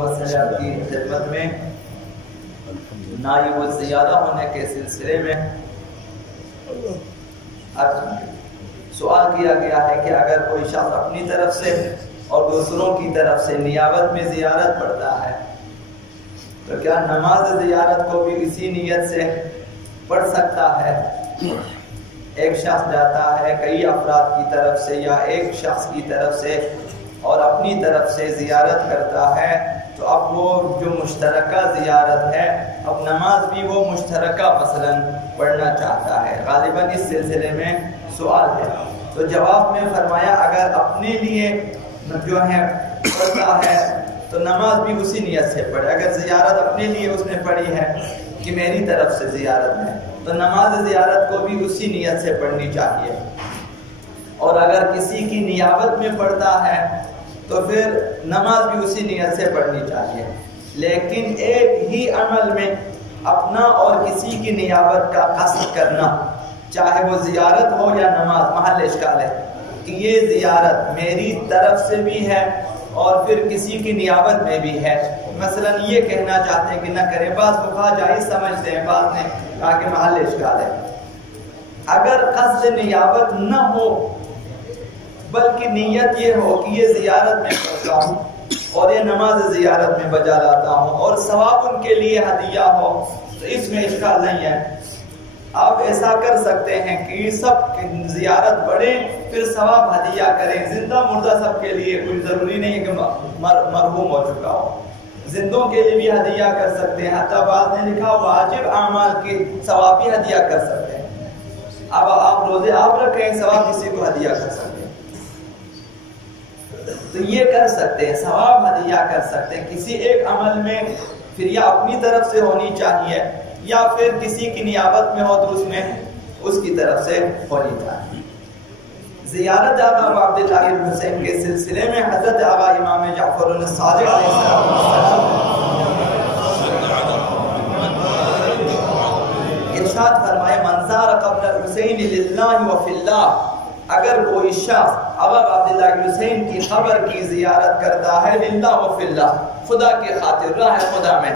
آپ کی خدمت میں نائب الزیادہ ہونے کے سلسلے میں سوال کیا گیا ہے کہ اگر کوئی شخص اپنی طرف سے اور دوسروں کی طرف سے نیابت میں زیارت پڑھتا ہے تو کیا نماز زیارت کو بھی اسی نیت سے پڑھ سکتا ہے؟ ایک شخص جاتا ہے کئی افراد کی طرف سے یا ایک شخص کی طرف سے اور اپنی طرف سے زیارت کرتا ہے تو اب وہ جو مشترکہ زیارت ہے اب نماز بھی وہ مشترکہ مثلا پڑھنا چاہتا ہے. غالباً اس سلسلے میں سوال ہے. تو جواب میں فرمایا اگر اپنے لیے جو ہے پڑھتا ہے تو نماز بھی اسی نیت سے پڑھے. اگر زیارت اپنے لیے اس نے پڑھی ہے کہ میری طرف سے زیارت ہے تو نماز زیارت کو بھی اسی نیت سے پڑھنی چاہیے. اور اگر کسی کی نیابت میں پڑھتا ہے تو پھر نماز بھی اسی نیت سے پڑھنی چاہیے. لیکن ایک ہی عمل میں اپنا اور کسی کی نیابت کا قصد کرنا, چاہے وہ زیارت ہو یا نماز, محل اشکال ہے کہ یہ زیارت میری طرف سے بھی ہے اور پھر کسی کی نیابت میں بھی ہے. مثلا یہ کہنا چاہتے ہیں کہ نہ کریں, بعض فقہا جائز سمجھتے ہیں, بعض نے کہا کہ محل اشکال ہے. اگر قصد نیابت نہ ہو بلکہ نیت یہ ہو کہ یہ زیارت میں پڑھتا ہوں اور یہ نماز زیارت میں بجا لاتا ہوں اور ثواب ان کے لیے ہدیہ ہو تو اس میں اشکال نہیں ہے. آپ ایسا کر سکتے ہیں کہ سب زیارت پڑھیں پھر ثواب ہدیہ کریں. زندہ مردہ سب کے لیے کوئی ضروری نہیں ہے کہ مرحوم ہو چکا ہو, زندوں کے لیے بھی ہدیہ کر سکتے ہیں. حتیٰ بعض نے لکھا واجب اعمال کی ثواب بھی ہدیہ کر سکتے ہیں. اب آپ روزے آپ رکھیں, ثواب کسی کو ہدیہ کر سکتے ہیں تو یہ کر سکتے ہیں, ثواب ہدیہ کر سکتے ہیں. کسی ایک عمل میں پھر یا اپنی طرف سے ہونی چاہیے یا پھر کسی کی نیابت میں ہو تو اس میں اس کی طرف سے ہونی چاہیے. زیارت آقا عبداللہ بن حسین کے سلسلے میں حضرت آقا امام جعفر الصادق علیہ السلام ارشاد فرمائے من زار قبر الحسین للہ وفی اللہ, اگر کوئی شخص آقا عبداللہ بن حسین کی قبر کی زیارت کرتا ہے للہ وفی اللہ, خدا کی خاطر, راہ خدا میں,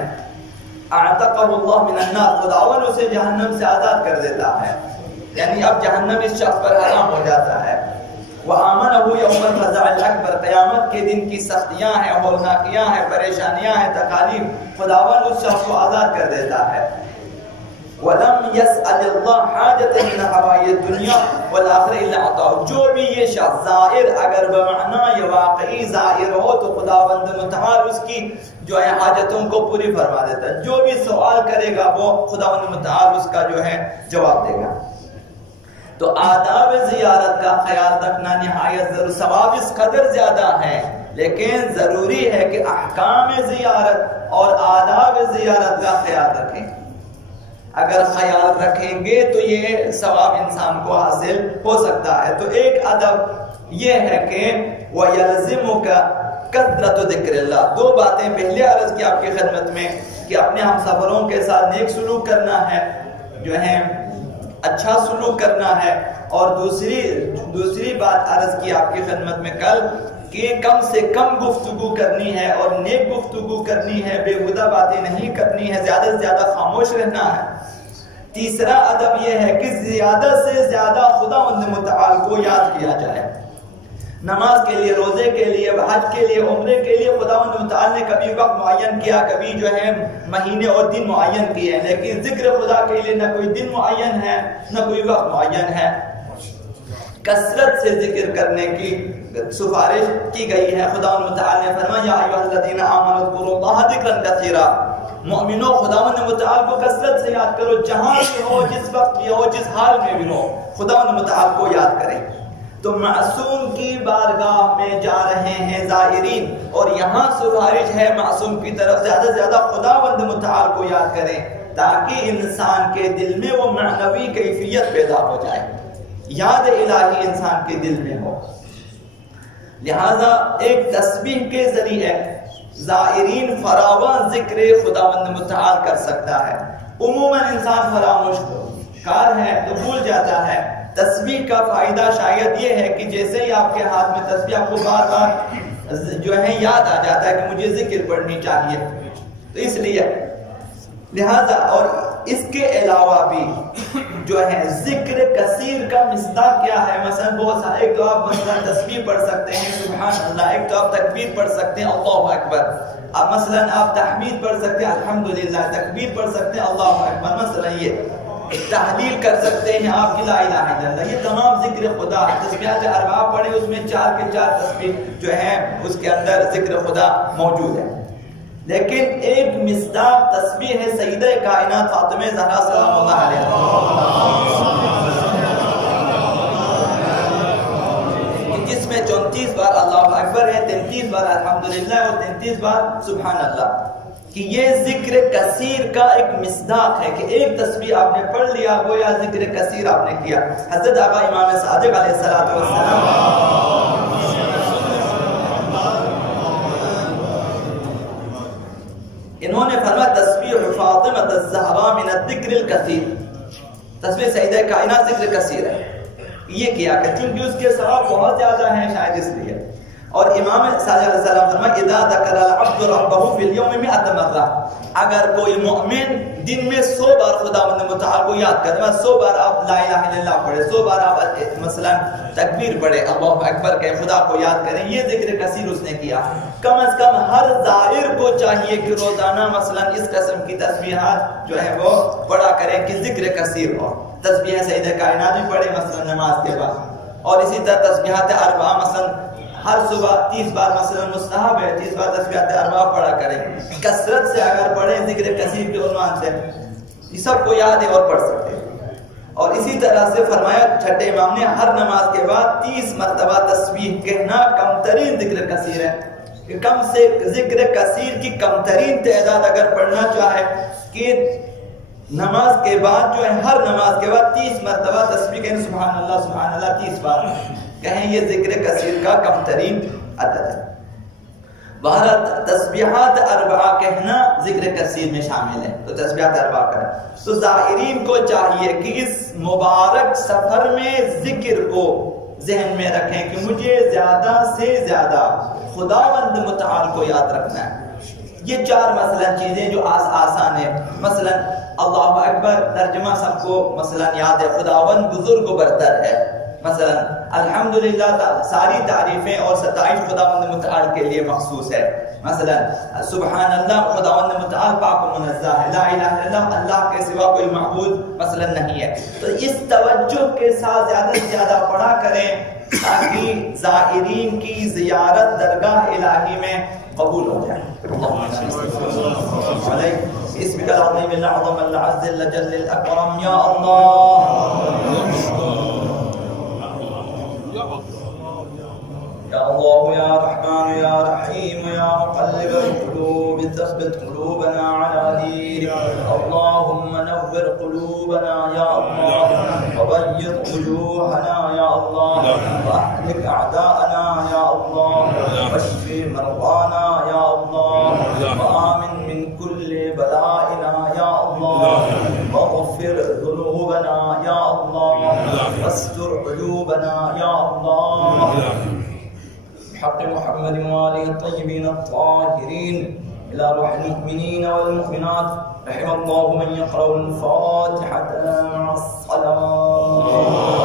اعتقہ اللہ من النار, خداوند اسے جہنم سے آزاد کر دیتا ہے. یعنی اب جہنم اس شخص پر حرام ہو جاتا ہے. وآمنہ یوم الفزع الاکبر, قیامت کے دن کی سختیاں ہیں, ہولناکیاں ہیں, پریشانیاں ہیں, تکالیف, خداوند اس شخص کو آزاد کر دیتا ہے. وَلَمْ يَسْأَلِ اللَّهَ حَاجَةً مِنْ حَوَائِجِ الدُّنْيَا وَالْآخِرَةِ إِلَّا أَعْطَاهُ. جو بھی یہ شخص زائر اگر بمعنی یا واقعی زائر ہو تو خداوند متعال اس کی جو ہے حاجتوں کو پوری فرما دیتا ہے. جو بھی سوال کرے گا وہ خداوند متعال اس کا جو ہے جواب دے گا. تو آداب زیارت کا خیال رکھنا نہایت ضرور, ثواب اس قدر زیادہ ہے لیکن ضروری ہے کہ احکام زیارت اور آداب زیارت کا خیال رکھیں. اگر خیال رکھیں گے تو یہ ثواب انسان کو حاصل ہو سکتا ہے. تو ایک ادب یہ ہے کہ وَيَلْزِمُكَ كَثْرَةُ ذِكْرِ اللَّهِ. دو باتیں پہلے عرض کی آپ کی خدمت میں کہ اپنے ہم سفروں کے ساتھ نیک سلوک کرنا ہے, جو ہے اچھا سلوک کرنا ہے, اور دوسری بات عرض کی آپ کی خدمت میں کل کہ کم سے کم گفتگو کرنی ہے اور نیک گفتگو کرنی ہے, بےہودہ باتیں نہیں کرنی ہے, زیادہ سے زیادہ خاموش رہنا ہے. تیسرا ادب یہ ہے کہ زیادہ سے زیادہ خداوند متعال کو یاد کیا جائے. نماز کے لیے, روزے کے لیے, حج کے لیے, عمرے کے لیے خداوند متعال نے کبھی وقت معین کیا, کبھی جو ہے مہینے اور دن معین کیے, لیکن ذکر خدا کے لیے نہ کوئی دن معین ہے نہ کوئی وقت معین ہے. کثرت سے ذکر کرنے کی سفارش کی گئی ہے. خداوند متعال نے فرمایا یا ایھا الذین آمنوا اذکروا اللہ ذکرا کثیرا, مومنوں خداوند متعال کو کثرت سے یاد کرو, جہاں بھی ہو, جس وقت بھی ہو, جس حال میں بھی ہو, خداوند متعال کو یاد کریں. تو معصوم کی بارگاہ میں جا رہے ہیں زائرین, اور یہاں سفارش ہے معصوم کی طرف زیادہ سے زیادہ خداوند متعال کو یاد کریں تاکہ انسان کے دل میں وہ معنوی کیفیت پیدا ہو جائے, یاد الہی انسان کے دل میں ہو. لہذا ایک تسبیح کے ذریعے زائرین فراواں ذکر خداوند متعال کر سکتا ہے. عموماً انسان فراموش کار ہے تو بھول جاتا ہے. تسبیح کا فائدہ شاید یہ ہے کہ جیسے ہی آپ کے ہاتھ میں تسبیح, آپ کو بار بار جو ہے یاد آ جاتا ہے کہ مجھے ذکر پڑھنی چاہیے. تو اس لیے لہذا اور اس کے علاوہ بھی جو ہے ذکر کثیر کا مصداق کیا ہے؟ مثلا بہت سارے، ایک تو آپ مثلا تسبیح پڑھ سکتے ہیں سبحان اللہ، ایک تو آپ تکبیر پڑھ سکتے ہیں اللہ اکبر، اب مثلا آپ تحمید پڑھ سکتے ہیں الحمدللہ، تکبیر پڑھ سکتے ہیں اللہ اکبر، مثلا یہ تحلیل کر سکتے ہیں آپ کی لا الہ الا اللہ. یہ تمام ذکر خدا، تسبیحات اربعہ پڑھیں اس میں 4 کے 4 تسبیح جو ہے اس کے اندر ذکر خدا موجود ہے. لیکن ایک مصداق تسبیح ہے سیدہ کائنات فاطمہ زہرا سلام اللہ علیہ، جس میں 34 بار اللہ اکبر ہے، 33 بار الحمدللہ اور 33 بار سبحان اللہ. کہ یہ ذکر کثیر کا ایک مصداق ہے کہ ایک تسبیح آپ نے پڑھ لیا گویا ذکر کثیر آپ نے کیا. حضرت آقا امام صادق علیہ السلام انہوں نے فرمایا تسبیح فاطمہ الزہرا من الذکر الکثیر، تسبیح سیدہ کائنات ذکر کثیر ہے. یہ کیا کہ چونکہ اس کے ثواب بہت زیادہ ہیں شاید اس لیے. اور امام صادق علیہ السلام فرمایا اذا ذکر العبد ربہ فی اليوم 100 مرہ، اگر کوئی مومن دن میں 100 بار خداوند متعال کو یاد کرے، 100 بار آپ لا الہ الا اللہ پڑھے، 100 بار آپ مثلا تکبیر پڑھے، اللہ اکبر کہیں، خدا کو یاد کریں، یہ ذکر کثیر اس نے کیا. کم از کم ہر زائر کو چاہیے کہ روزانہ مثلا اس قسم کی تسبیحات جو ہے وہ پڑھا کریں کہ ذکر کثیر ہو. تسبیح سیدہ کائنات بھی پڑھے مثلا نماز کے بعد، اور اسی طرح تسبیحات اربعہ مثلا ہر صبح 30 بار مثلا مستحب ہے، 30 بار تسبیحات اربعہ پڑھا کریں. کثرت سے اگر پڑھیں ذکر کثیر کے عنوان سے، یہ سب کو یاد ہے اور پڑھ سکتے ہیں. اور اسی طرح سے فرمایا چھٹے امام نے ہر نماز کے بعد 30 مرتبہ تسبیح کہنا کم ترین ذکر کثیر ہے. کہ کم سے ذکر کثیر کی کم ترین تعداد اگر پڑھنا چاہے کہ نماز کے بعد جو ہے ہر نماز کے بعد 30 مرتبہ تسبیح کہیں سبحان اللہ 30 بار کہیں، یہ ذکر کثیر کا کم ترین عدد ہے. بہرحال تسبیحات اربعہ کہنا ذکر کثیر میں شامل ہے، تو تسبیحات اربعہ کریں. تو زائرین کو چاہیے کہ اس مبارک سفر میں ذکر کو ذہن میں رکھیں کہ مجھے زیادہ سے زیادہ خداوند متعال کو یاد رکھنا ہے. یہ 4 مثلا چیزیں جو آسان ہے، مثلا اللہ اکبر ترجمہ سب کو مثلا یاد ہے، خداوند بزرگ و برتر ہے. مثلا الحمدللہ ساری تعریفیں اور ستائش خداوند متعال کے لیے مخصوص ہے. مثلا سبحان اللہ خداوند متعال پاک و منزہ ہے، لا الہ الا اللہ اللہ کے سوا کوئی معبود مثلا نہیں ہے. تو اس توجہ کے ساتھ زیادہ سے زیادہ پڑھا کریں تاکہ زائرین کی زیارت درگاہ الہی میں قبول ہو جائے. اسمک العظیم الاعظم العز الجل الاکرم یا اللہ یا رحمان یا رحیم یا مقلب القلوب ثبت قلوبنا على دینک اللهم نور قلوبنا یا اللہ وبيض وجوهنا یا اللہ واهلك اعداءنا یا اللہ واشف مرضانا یا اللہ وآمن من كل بلائنا یا اللہ واغفر ذنوبنا یا اللہ واستر عيوبنا یا اللہ حق محمد وآله الطيبين الطاهرين إلى روح المؤمنين والمؤمنات رحم الله من يقرأ الفاتحة مع الصلاة.